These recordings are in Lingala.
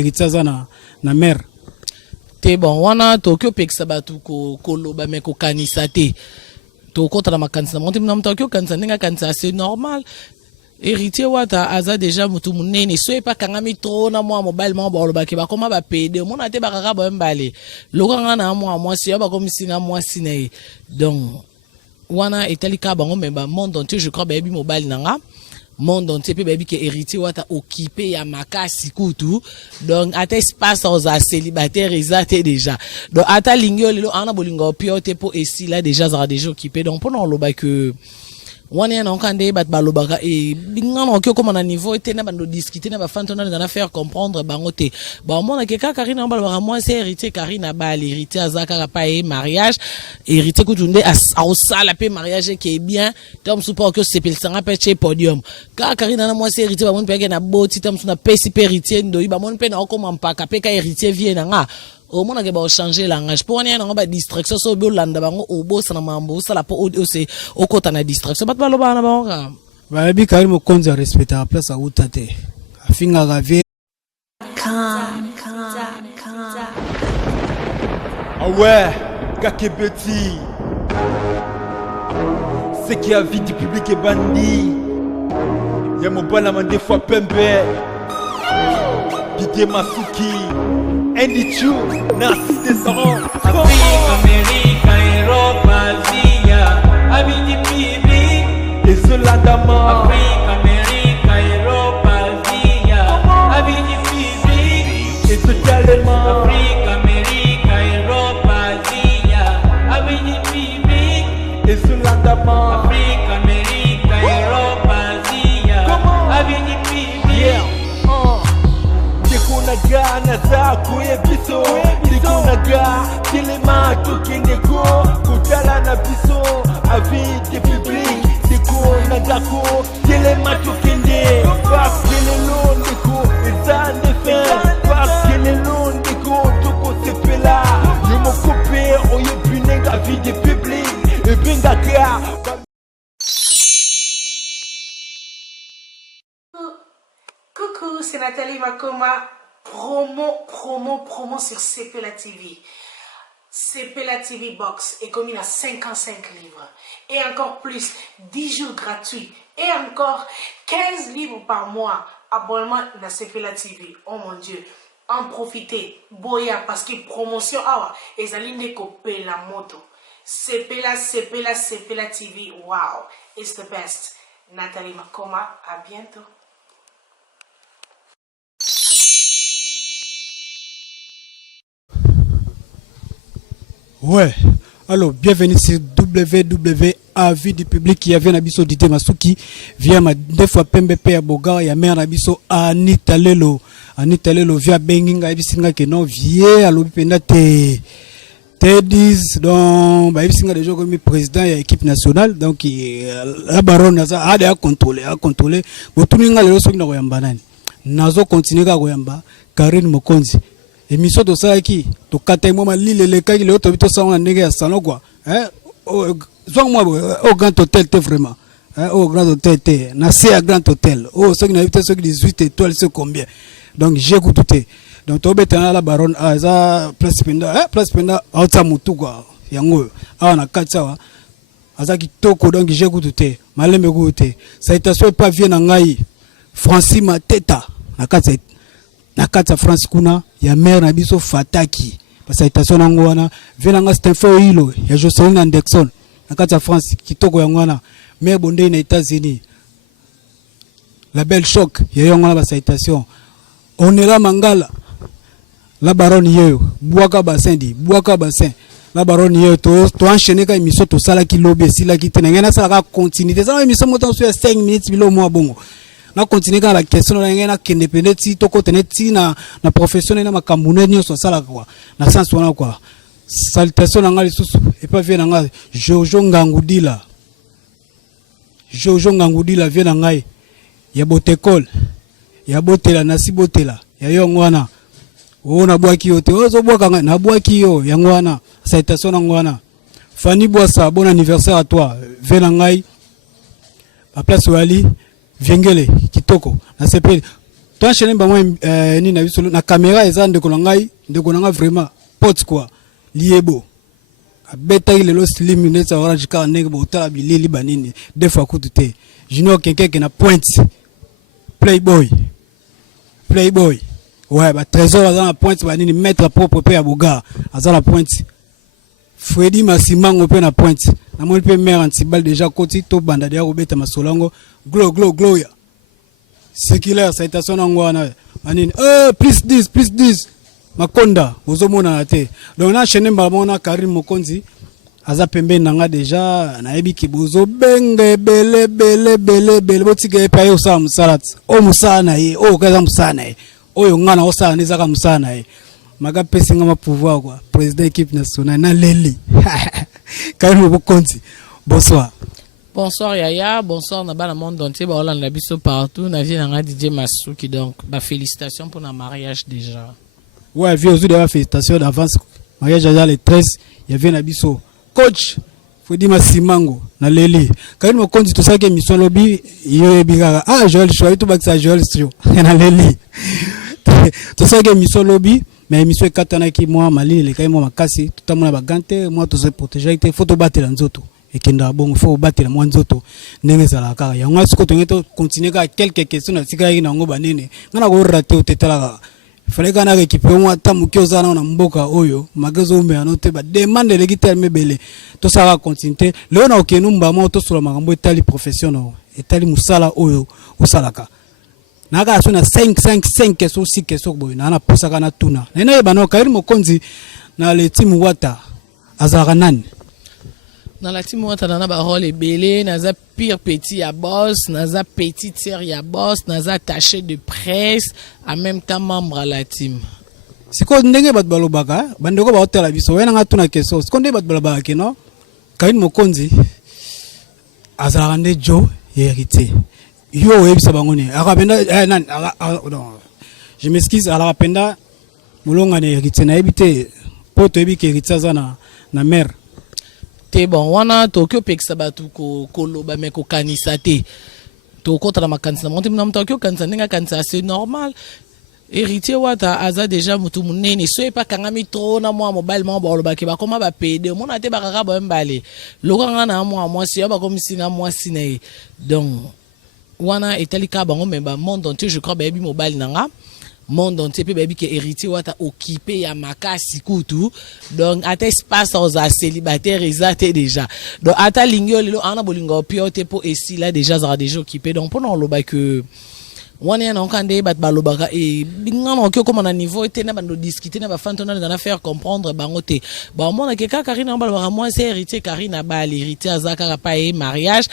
na mère. Te bon, wana Tokyo peksa batu ko loba me ko kanisa te. To kontra na makanisa. Monte mna Tokyo kanisa ninga kanisa c'est normal. Héritier wata aza déjà mutu munene so e pa kangami trop na moi mobile mo ba loba ke ba koma ba pede mona te ba kaka ba mbale. Lokanga na moi si ba komisi na moi sine. Donc wana etalika bango memba monde entier je crois ba bi mobile nanga. Monde entier pe baby que héritier wata occupé ya makasi kutu donc ata espace aux célibataires exacté déjà donc ata lingio lelo ana bolingo piote po esi là déjà ça déjà occupé donc pour non loba que on est en candé bat balobaka et ngano ko comme na niveau était na bando discuter na ba fantona na faire comprendre bangote ba mona ke ka Karina balobaka moi c'est héritier Karina ba l'héritier azaka pa e mariage héritier kutunde au sala pe mariage qui est bien tom support que c'est pilsanga pe chez podium ka Karina na moi c'est héritier ba mon pe na boti tom na pesi héritier ndo ba mon pe na ko mampaka pe ka héritier vie na au monde que va changer langage pour rien on va distraction so bio landa bango obo sana mambo sala po o c'est au kota na distraction bat baloba na bango ba bi Karim Mokonzi respecter la place à utate afinga gave ah ouais kakebeti c'est qui a vie du public et bandit y'a mon bala des fois pembe Didier Masuki Andy Chu, Narcisse Descendant, Afrique, Amérique, Europe, Asie, avis du public, et Zolandama, Afrique, Amérique, Europe, Asie, avis du public, et totalement, Afrique, Amérique, Europe, Asie, avis du public, et Zolandama, Afrique, Amérique, Europe, Asie, avis du public. Naga nazaku ebiso naga kilema tukingeko kutala na biso avis de public diko nagako kilema tukinde parce que le long diko ezande fin parce que le long diko toko sepela yo mo couper oyo binenga avis de public et binga ka. Coucou, c'est Nathalie Makoma. Promo sur CPLA TV. CPLA TV Box est commis à 55 livres. Et encore plus, 10 jours gratuits. Et encore 15 livres par mois. Abonnement à CPLA TV. Oh mon Dieu. En profitez. Boya, parce que promotion, et ça ligne copier la moto. CPLA TV. Wow. It's the best. Nathalie Makoma. À bientôt. Ouais, alors bienvenue sur Avis du public qui vient Nabiso Didier Masuki via ma deux fois PMBP à Boga et mère Nabiso Anita Lelo via Benginga Ibisinga que non via l'opéna te 10 donc ba Ibisinga déjà comme président et équipe nationale donc la baronne a contrôler botuninga lelo soki na koyamba nazo continuer ka koyamba Karine Mokonzi émission de ça qui to kata moi lile le kai le to bito ça ndenge ya salon quoi moi au grand hôtel te vraiment au grand hôtel te na c'est à grand hôtel ce qui na bito ce qui 18 étoiles c'est combien donc j'ai goûté donc to betana la baronne za place penda auta mutu quoi yango na katsa azaki toko donc j'ai goûté malembe goûté citation pas vient na ngai Francis Mateta na kata France kuna ya mère na biso Fataki parce que citation nango wana venanga Stanford hilo ya Jocelyn Anderson na kata France kitoko yango wana mère bonde na États-Unis la belle choc ya yango na citation on est là Mangala la baronne yeyo Bouaka bassin la baronne yeyo to enchaîner ka émission to sala ki lobby sila ki tenanga na sala ka continuité ça émission moto sur 5 minutes bilo mo bongo na continuer dans la question na ngena indépendance to ko teneti na professionnel na makambune nyoso sala kwa na sens wana kwa salutation na ngali susu et pas vient na Jojo Ngangudila vient na ngai ya botekol ya botela na si botela ya yongo wana na bwaki yote ozo bwaka ngai na bwaki yo yango wana salutation na ngwana Fanny Boissa bon anniversaire à toi vient na ngai à place Wali Vengele kitoko na sepe toi enchaîner ba moi ni na biso na caméra eza ndeko na ngai vraiment pote quoi liebo abeta ile lo slim minutes orange ka ndenge bo tala bilili banini deux fois coup te junior quelqu'un na pointe playboy ouais ba trésor aza na pointe banini mettre propre pe ya boga aza la pointe Freddy Masimango pe na pointe na moi pe mère antibal déjà côté to banda dia obeta masolango glow ya séculaire citation ngwana anini please this makonda ozomona na te donc na chaîne mbamona Karim Mokonzi aza pembe nanga déjà na yebi ki bozo benge bele botika pa yo sa musalat o musana ye o kaza musana ye oyo ngana osana nizaka musana ye maga pesinga ma pouvoir quoi président équipe nationale na leli Karim Mokonzi bonsoir. Bonsoir Yaya, bonsoir na bana monde entier, ba Hollande la biso partout, na vie na DJ Masuki donc ba félicitations pour le mariage déjà. Ouais, vie aujourd'hui déjà félicitations d'avance. Mariage déjà le 13, il y avait na biso coach Freddy Masimango na leli. Quand on compte tout ça que mission lobby, yo bigara Joël Choy tout bak ça Joël Studio na leli. Tout ça que mission lobby, mais mission katana ki moi mali le kai moi makasi, tout amona bagante, moi tout se protéger, il faut to battre la nzoto. Et qu'il bon faut battre la mwanzoto ndenge zala kaka yango siko tongeto continuer ka quelques questions na sika ina ngo banene ngana ko raté o tetala fallait kana récupérer moi tamuki ozana na mboka oyo magazo mbe anote ba demande le giterme bele to sala continuer le na okenu mbama to sula makambo etali professionnel etali musala oyo osalaka naka sona 5 questions 6 questions boy na posa kana tuna nena bano Karim Mokonzi na le team wata azara nani. Dans la team wata na ba rôle belé naza pire petit ya boss naza petit tiers ya boss naza attaché de presse en même temps membre à la team. Siko ndenge bat balobaka bandeko ba hôtel biso wena nga tuna question siko ndenge bat balobaka keno Karim Mokonzi azala ngande jo hérité yo ebisa bangone akapenda nan je m'excuse ala apenda mulonga ne hérité na ebité poto ebike hérité za na mère. Te bon wana Tokyo pekisa batu koloba me ko kanisa te to kontra makanisa monte na Tokyo kanisa ndinga kanisa c'est normal héritier wata aza déjà mutu munene so e pa kangami trop na moi mobile mo ba ke ba koma ba pede mona te ba kaka ba mbale lokanga na moi si ba komisi na moi sine donc wana etalika bango me ba monde entier je crois ba bi mobile nanga monde entier pe baby que héritier wata occupé ya makasi kutu donc ata espace aux célibataire exacté déjà donc ata lingio lelo ana bolingo piote po esi là déjà ça déjà occupé donc pour non loba que wana yana okande bat balobaka et ngana okyo comme na niveau était na bando discuter na ba fantona na faire comprendre bango te ba mona ke ka Karina balobaka moi c'est héritier Karina ba l'héritier azaka pa e mariage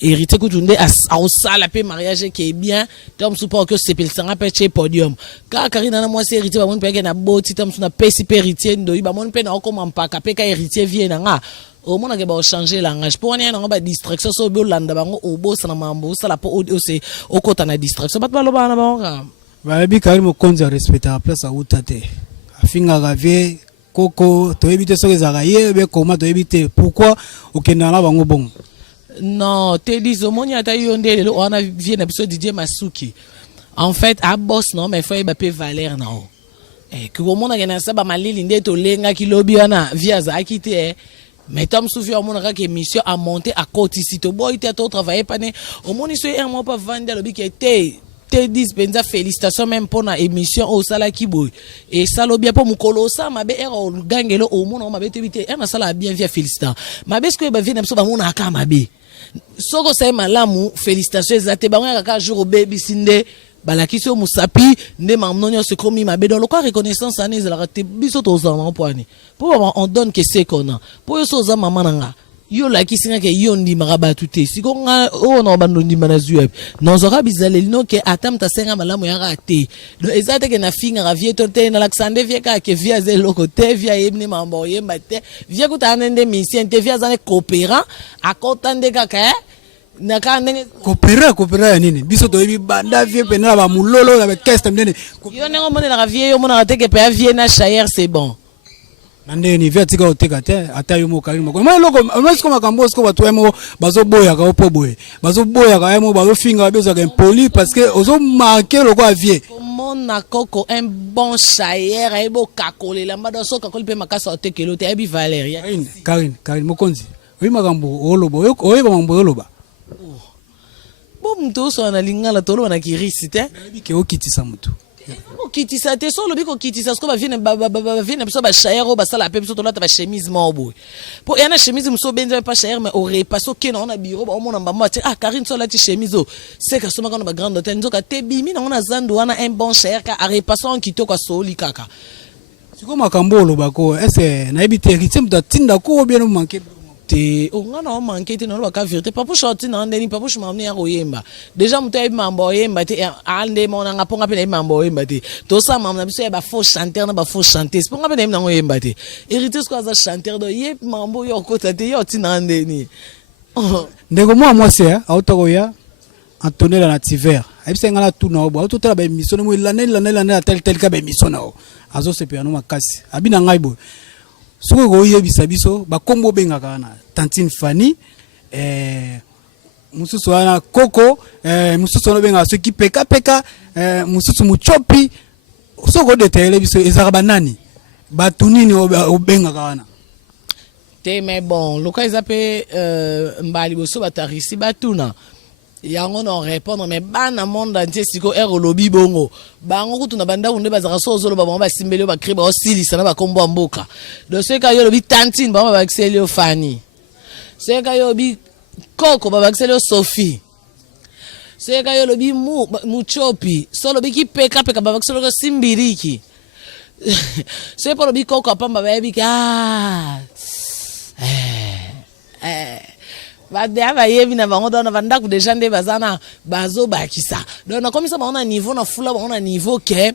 héritier kutunde au sala pe mariage qui est bien tom support que c'est pilsanga pe chez podium ka Karina na moi c'est héritier ba mon pe na boti tom na pesi héritier ndo ba mon pe na okoma mpaka pe ka héritier vie na nga au monde que ba changer langage pour on a ba distraction so bo landa bango obo sana mambo sala po o c'est au kota na distraction bat baloba na bango ba bi Karim Mokonzi respecter la place à utate afinga gavie koko to ebite so ezaka yebe comment to ebite pourquoi okenda na bango bon non te dis omoni ata yonde on a vie na episode DJ Masuki en fait a boss non mais faut ba pe valeur na o que au monde que na sa ba malili ndeto lenga kilobi ana via za akite mais Tom Soufi au monde que mission a monté à côté ici to boy tu as travaillé pas au monde soit un mois pas vendre le qui était te dispensa félicitations même pour la émission au sala kiboy et ça lo bien pour mukolo ça ma be ero gangelo au monde ma be tebite na sala bien via félicitations ma be ce que ba vient so ba mona aka ma be soko sai malamu félicitations ezate ba ngaka ka jour baby sinde balakisi o musapi nde mamnonyo se komi mabe dans le quoi reconnaissance ane ezalaka te biso tozama poani po on donne que c'est qu'on a po yo soza mama nanga yo lakisi nga ke yo ndimaka batu te siko nga o na bando ndima na zuya nozora bizaleli no ke atam ta senga malamu yaka te do ezate ke na finga ka vie to te na laksande vie ka ke via ze loko te via yebne mambo yemba te via kutana nde mission te via zane coopérant akotande kaka naka ndenge coopérer nini biso to yebi banda vie pena ba mulolo na keste ndene yo nengo mona la vie yo mona te ke pe vie na chayer c'est bon Nandeni via tika oteka te ata yo mo Karim Makonda. Moi loko moi siko makambo siko batu emo bazo boya ka opo boye. Bazo boya ka emo bazo finga bezo ka impoli parce que ozo marquer loko avier. Mon Coco un bon chayer et beau kakole la mbada so kakole pe makasa otekelo te abi Valéria. Karine Mokonzi. Oui makambo oloba oyo makambo oloba. Bon mto so na lingala tolo na kirisi te. Ke okitisa mutu. Okitisa te so lobi ko kitisa sko ba vienne so ba chayer o ba sala pe so to la ta ba chemise mobo. Po yana chemise mso benza pa chayer mais aurait pas so ke na bureau ba mona mbamo te Karine so la ti chemise o. C'est ka so makana ba grande hôtel nzoka te bimi na zando wana un bon chayer ka arrêt pas so kitoko soli kaka. Siko makambo oloba ko est na ebite héritier muta tinda ko bien manquer. On a manqué de la vérité. Pas pour chanter, non, pas pour m'amener à Royemba. Déjà, mon taille m'a envoyé, allez, mon an, pour appeler m'a envoyé, tout ça, m'a dit, bah, faut chanter, n'a pas faut chanter. C'est pour appeler m'a envoyé, hérité, ce qu'on a chanté, de yé, m'a envoyé au côté de yé, tinandeni. Ndeko moi, c'est, à Otaroya, Antonella Nativer. Et puis, on a tout na obo, tout la ben mission, moi, l'année, tel cas, ben mission na o. Azo, c'est piano, ma casse. Abina ngaibo. Soko goye bisabiso ba kombo bengaka na Tantine Fanny mususu wana Coco mususu wana benga soki peka mususu muchopi soko de tele biso ezaka banani batunini obengaka wana te mais bon loka ezape mbali boso batarisi batuna yango na répondre mais bana monde entier siko ero lobi bongo bango kutu na banda kunde bazaka so zolo ba ba simbele ba kriba osilisa na ba kombo mboka do seka yo lobi Tantine ba ba Excelio Fanny seka yo lobi Coco ba Excelio Sophie seka yo lobi muchopi so lobi ki peka ba Excelio Simbiriki c'est pour lobi Coco pamba ba bi Badava yevi na bango na vanda ku déjà nde bazana bazo bakisa donc na komisa ba on a niveau na fula ba on a niveau que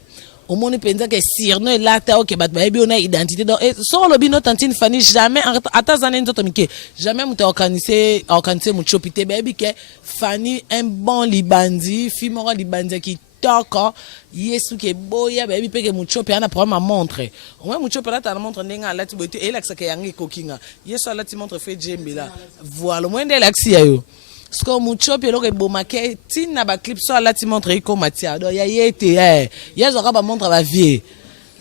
au monde penza que sirno et là ta OK bat ba bi on a identité donc sur le bino Tantine Fanny jamais atazane nzoto mike jamais muta organiser muchopite ba bi que Fanny un bon libandi fimora libandi qui toko yesu ke boya ba bi peke muchope ana problème à montre au moins muchope là ta montre ndenga lati boite et l'axe ke yangi kokinga yesu lati montre fait djembela voilà moins de l'axe yo sko muchope lo ke bomake tina ba clip so lati montre iko matia do ya yete yesu ka ba montre ba vie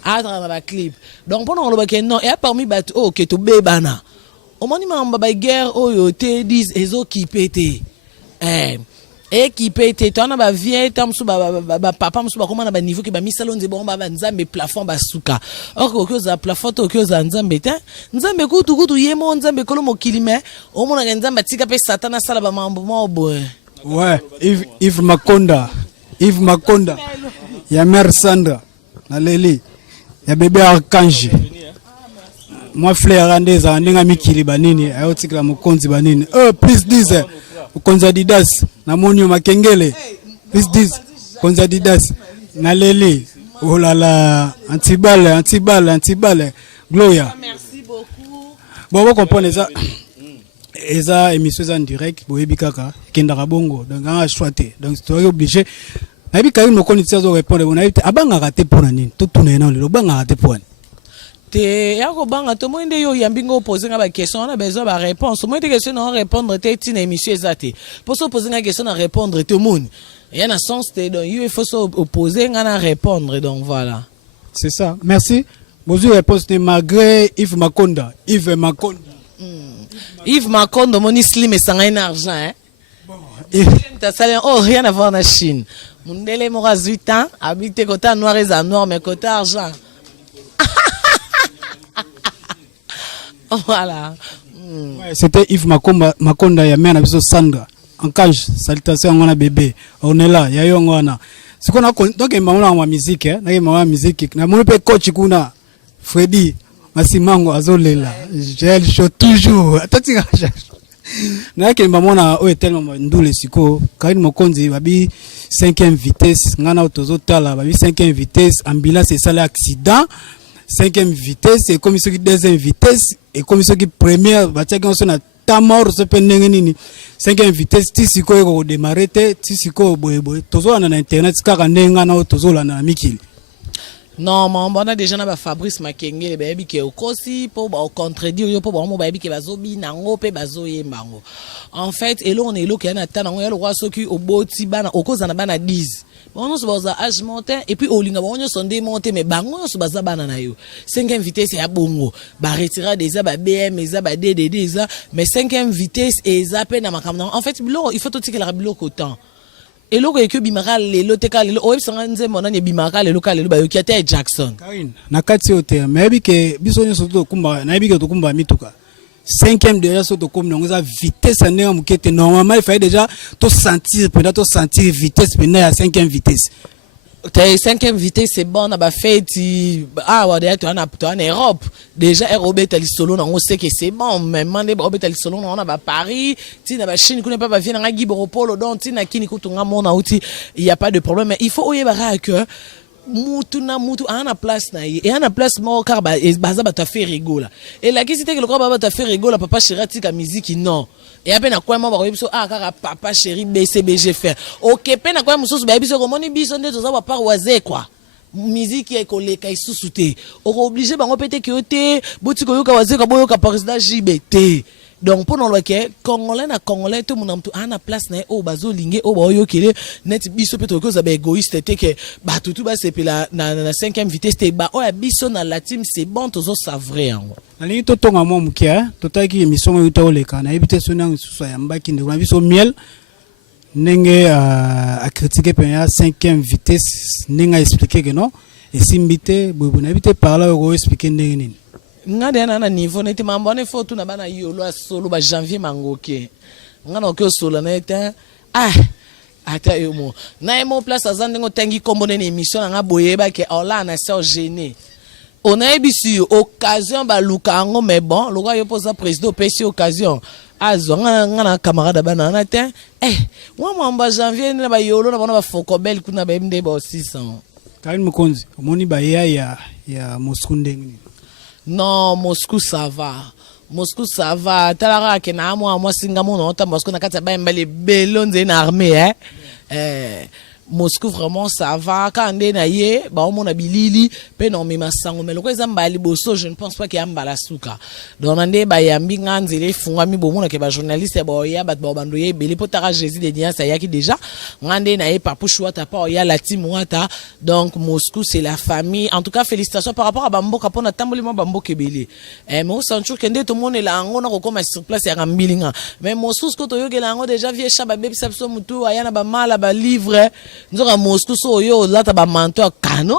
atra ba clip donc pendant le baké non et parmi bat oh ke to bebana au moins mamba ba guerre oyo te 10 ezo ki pété équipé te tona ba vie tamsu ba papa musu ba komana ba niveau ke ba misalo nze bon ba nzambe plafond ba suka oko ko za plafond to ko za nzambe te nzambe kutu yemo nzambe kolo mokilime o mona nzambe tika pe satana sala ba mambo mobo ouais Yves Makonda ya mère Sandra na Leli ya bébé Archange moi frère andeza ndinga mikili banini ayotikla mokonzi banini please dize Konza Didas na Monio Makengele please this Konza Didas na Leli oh là là antiballe Gloria merci beaucoup bon comprendre ça eza émission en direct boyebi kaka kenda bongo donc on a choisi donc tu es obligé na bi Karim Mokonzi zo répondre on a été abanga raté pour nani tout tourner na le banga raté pour te yako banga to mwende yo yambingo poser nga ba question on a besoin ba réponse mwende question on répondre te tina émission ezate pour se poser nga question on répondre tout monde il y a un sens te donc il faut se opposer nga na répondre donc voilà c'est ça merci bonjour réponse de malgré Yves Makonda moni slim et sans un argent hein t'as salé oh rien à voir na Chine mundele mo 18 ans habite côté noir et noir mais côté argent voilà. Ouais, c'était Yves Makonda ya mère biso Sandra. Archange, salutation ngona bébé. On est là, ya yo ngona. C'est qu'on a donc maman wa musique na maman musique. Na mon pe coach kuna Freddy Masimango azolela. J'ai le show toujours. Atati na ke maman o tellement ndule siko. Karim Mokonzi babi 5e vitesse ngana autozotala babi 5e vitesse ambulance et ça accident. 5e vitesse et comme ceux qui 2e vitesse et comme ceux qui première batia qui sont na tamor se penenge nini 5e vitesse tisiko eko démarrer te tisiko boyeboy tozo na internet kaka ndenga na tozo la na mikili Non, mais on a déjà na Fabrice Makenge le baby qui est au kosi pour contredire yo pour bon baby qui bazobi nango pe bazoye mango. En fait, et là on est là qui na tana on ya le roi soki au boti bana au koza na bana 10. On se baza âge monté et puis au linga on sont démonté mais bango se baza bana na yo. 5e vitesse ya bongo. Ba retira des ba BM eza ba DDD eza mais 5e vitesse eza pe na makamna. En fait, il faut tout que la bilo autant. Et là que bimaka lelo teka lelo o ebisanga nzembo na bimaka lelo ka lelo ba yoki ate Jackson Karine na kati hotel mais bi ke biso nyoso to kumba na bi ke to kumba mituka 5e déjà so to comme nonga vitesse na nga mukete normalement il fallait déjà to sentir vitesse pendant la 5e vitesse. 5e vitesse c'est bon na ba fête wa de to en Europe déjà Europe tali solo na on sait que c'est bon même mande Europe tali solo na ba Paris ti na ba Chine kuna pas ba vient na Giboropolo donc ti na kini kutunga mona uti il y a pas de problème mais il faut oyeba que mutu ana place na ye et ana place mo car baza ba ta fait rigola et la qui c'était que le quoi ba ta fait rigola papa chéri ka musique non et à peine à quoi moi ba biso kaka papa chéri BCBG faire OK peine à quoi mususu ba biso ko moni biso ndezo za ba paroise quoi musique ya koleka isusuté o obligé bango pété que te botiko yoka waze ka boyoka président JBT. Donc pour nous que congolais na congolais tout monde ana place na o bazo lingé o ba yokele net biso peto ko za ba égoïste te que ba tout ba c'est na 5e vitesse te ba o ya biso na la team c'est bon tozo savrer en ali to tonga mo mukia to taki émission yo to leka na ebite sona susu ya mbaki ndeko biso miel nenge a critiquer pe ya 5e vitesse ninga expliquer que non et simbité bobo na ebite parler ko expliquer ndenge nini ngade na niveau na te mambone photo na bana yolo solo ba janvier mangoke ngana ko solo na eta ata yo mo na mo place azande ngo tangi kombo na émission nga boyeba ke ola na so gêné on a ebisi occasion ba lukango mais bon le roi yo posa président pesi occasion azonga ngana camarade bana na te moi mba janvier na ba yolo na bana ba fokobel kuna ba mde ba 600 Karine Mokonzi omoni ba ya Moscou ndenge. Non, Moscou ça va. Moscou ça va. Talara ke na moi singa mo no ta Moscou na kata ba mbele belon de armée Moscou vraiment ça va quand on est naïe bah on a bilili pe non mais masango mais le quoi zambali bosso je ne pense pas qu'il y a mbala souka donc on est ba yambi nganzele funga mi bomona ke ba journaliste ba ya ba bando ye beli potara Jésus de dia ça ya qui déjà ngande naïe papu chouata pa ya la team wata donc Moscou c'est la famille en tout cas félicitations par rapport à Bamboka pona tambolimo Bamboka belé mais on sent toujours que tout le monde est là on a comme sur place ya rambilinga mais Moscou ce que to yo ke là déjà vie chaba bébé sabso mutu ayana ba mala ba livre nzoka Moscou so yo lata ba manto kano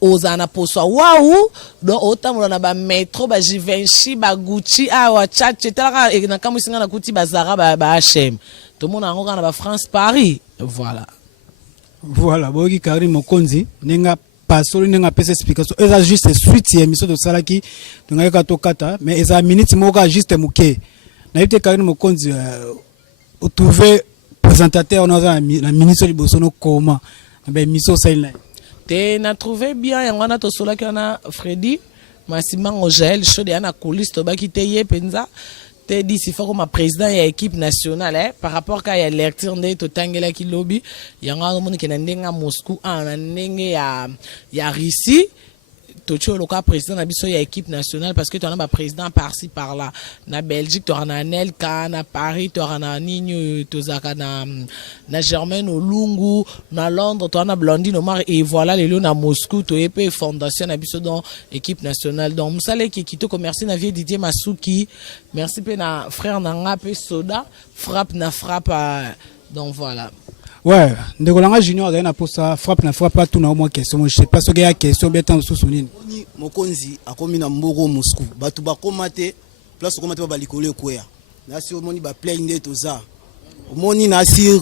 ozana poswa waou donc otamula na ba metro ba Givenchy ba Gucci wa chache tala e na kamusinga na kuti ba Zara ba H&M tout monde en na ba France Paris voilà boki Karine Mokonzi nenga pasoli nenga pesa explication eza juste suite émission de salaki donc ka to kata mais eza minute moka juste muke na yite Karine Mokonzi o trouver présentateur on a la ministre libosono comment ben miso saina te na trouvé bien yangana to sola kana Freddy Massimango Jaël chaud ana coulisse to ba kiteye penza te d'ici faut comme président ya équipe nationale par rapport ka ya lecture nde to tangela ki lobby yanga moni ke na ndenga Moscou na ndenge ya Russie Tocho le cas président na biso ya équipe nationale parce que tu as un président par-ci par-là na Belgique tu as un Nelka na Paris tu as un Nino tozaka na Germaine Olungu na Londres tu as un Blondine Omar et voilà les lions na Moscou tu es fondation na biso dans équipe nationale donc musale qui kitoko merci na vie Didier Masuki merci pe na frère nanga pe soda frappe donc voilà. Ouais, Ndegolanga Junior a na posa frappe pas tout na au moins question. Je sais pas ce qu'il y a question betan sous nini. Mokonzi akomi na mboko Moscou. Batu ba komate place komate ba likolo ekoya. Na si omoni ba play nde toza. Omoni na sir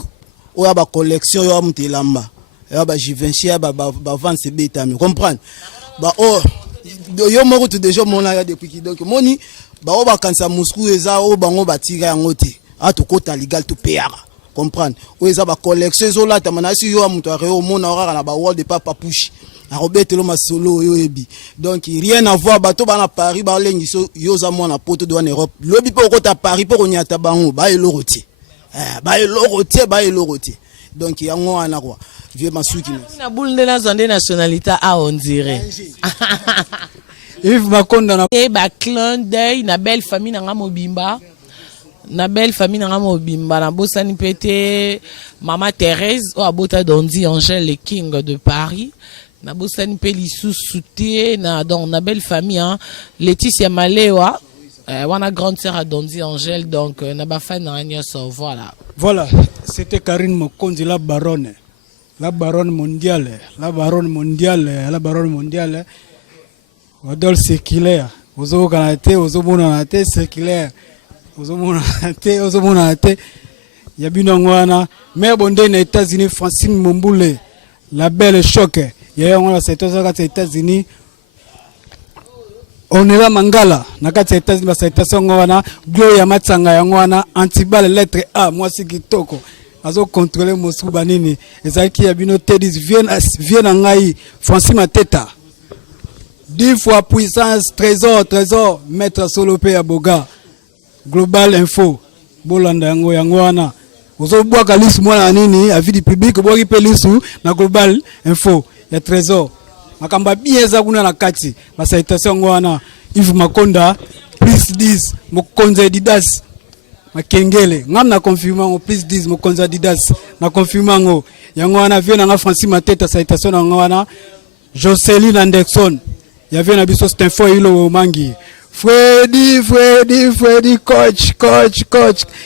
oya ba collection yo mtelamba. Ya ba Givenchy ba vente beta me comprendre. Ba yo moko tout déjà mona ya depuis donc moni ba o ba kansa Moscou eza o bango ba tira yango te. A to kota legal to payara. Comprendre oza ba collection zola tamana si yo amuto areo mona ora na ba world de papa push na robetelo masolo yo ebi donc rien à voir bato bana Paris ba lengi so yo za mona poto de en Europe lobi po kota Paris po nyata bango ba elorotie donc yango wana quoi vieux masuki na boule de la zone nationalité a on dirait Yves Makonda na et ba clin d'œil na belle famille na mobimba na belle famille na mobimba na bosani pété maman Thérèse o abota Dondi Angèle le king de Paris na bosani pe lisu souté na donc na belle famille hein Laetitia Malewa wana grande sœur à Dondi Angèle donc na ba fan na nyoso voilà c'était Karine Mokonzi la baronne mondiale Odol circulaire ozo kanate ozo mona te circulaire ozo mona te ya bino ngwana mais bonde na États-Unis Francine Momboule la belle choc ya ngwana c'est aux États-Unis on est là mangala na kati États-Unis ba citation ngwana Gloria Matsanga ya ngwana antibale lettre A moi c'est kitoko azo contrôler Moscou banini ezaki ya bino tedis vient ngai Francine Mateta 10 fois puissance trésor maître Solopé à Boga Global Info bolanda yango wana ozo bwaka lisu mwana nini avis public boki pe lisu na Global Info ya trésor makamba bieza kuna na kati ba citation wana Yves Makonda plus 10 mokonza Adidas makengele ngam na confirmer plus 10 mokonza Adidas na confirmer ngo yango wana vient na Francine Mateta citation ngo wana Jocelyn Anderson il y avait un biso c'est info ilo mangi Freddy coach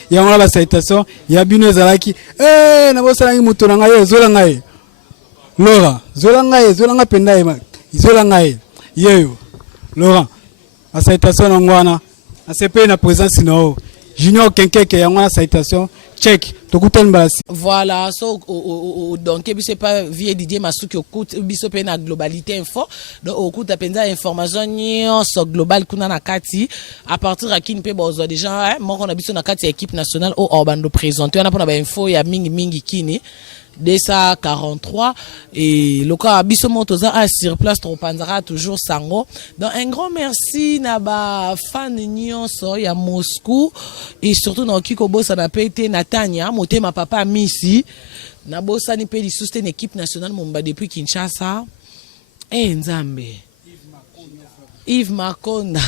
il y a la citation il y a bino zalaki na bosa ngi mutu na ngai zola ngai Laura zola nga penda ema zola ngai yeyo Laura la citation ngwana asepe na présence no Junior Kenkeke yango la citation check tokutani basi voilà so donc c'est pas vieux Didier Masuki okut biso pe na globalité info donc okuta penza information nyonso global kuna na kati à partir ya kini pe bozo déjà moko na biso na kati ya équipe nationale au Orbando présenté on a pas info ya mingi kini 243 et le cas biso motoza a sur place tropanzara toujours sango donc un grand merci na ba fan nyonso ya Moscou et surtout na kiko bossa na pété Natania motema papa Misi na bossa ni pe soutenir une équipe nationale momba depuis Kinshasa et Nzambe Yves Makonda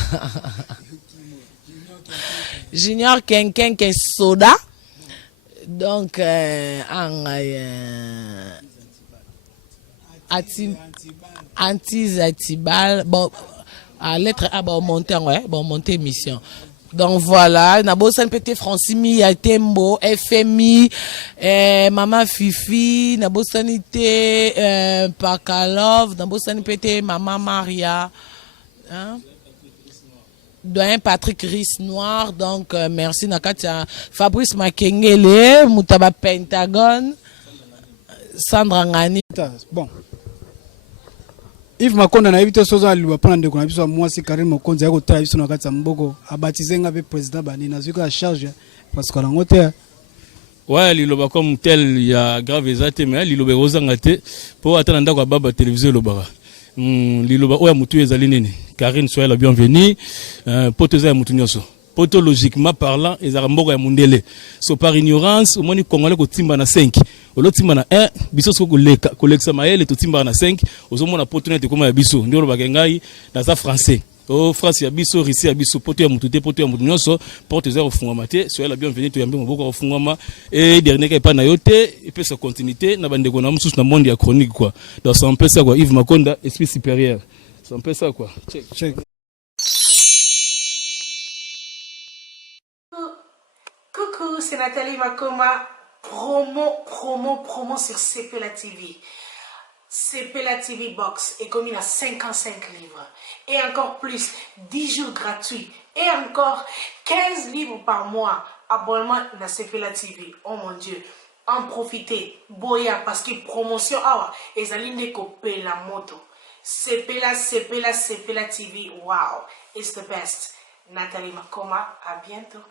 Junior Kenken Soda donc anti-zatibal bon à lettre A bon monter mission donc voilà na bosan pété Francimi ya Tembo FMI maman Fifi na bosanité Pakalov na bosan pété maman Maria hein doyen Patrick Riss Noir donc merci Nakatia Fabrice Makengele Mutaba Pentagon Sandra Ngani bon Yves Makonda na éviter soza liwa pana ndeko na biso moi si Karine Mokonzi ya kotala biso na kati ya mboko abatize nga be président bani na zuka charge parce que lango te ouais liloba comme tel ya grave ezate mais liloba ozanga te po atana ndako baba télévision lobaka liloba oya mutu ezali nini Karine soyez la bienvenue poteza ya mutu nyoso poto logiquement parlant ezara mboko ya mundele so par ignorance au moins congolais ko timba na 5 olo timba na 1 biso so koleka koleksa maele to timba na 5 ozomona poto net koma ya biso ndio lobaka ngai na za français o France ya biso Russie ya biso poto ya mutu te poto ya mutu nyoso poteza ofungama te soyez la bienvenue to yambe mboko ofungama et dernier ka pa na yote et puis sa continuité na bande ko na mususu na monde ya chronique quoi donc ça un peu ça quoi Yves Makonda esprit supérieur c'est un peu ça quoi check Coucou, c'est Nathalie Makoma. Promo sur CPLA TV. CPLA TV Box est commis à 55 livres. Et encore plus, 10 jours gratuits. Et encore 15 livres par mois. Abonnement à CPLA TV. Oh mon Dieu. En profitez. Boya parce que promotion. Ah, et ça l'ine copier la moto. CPLA TV. Wow. It's the best. Nathalie Makoma. À bientôt.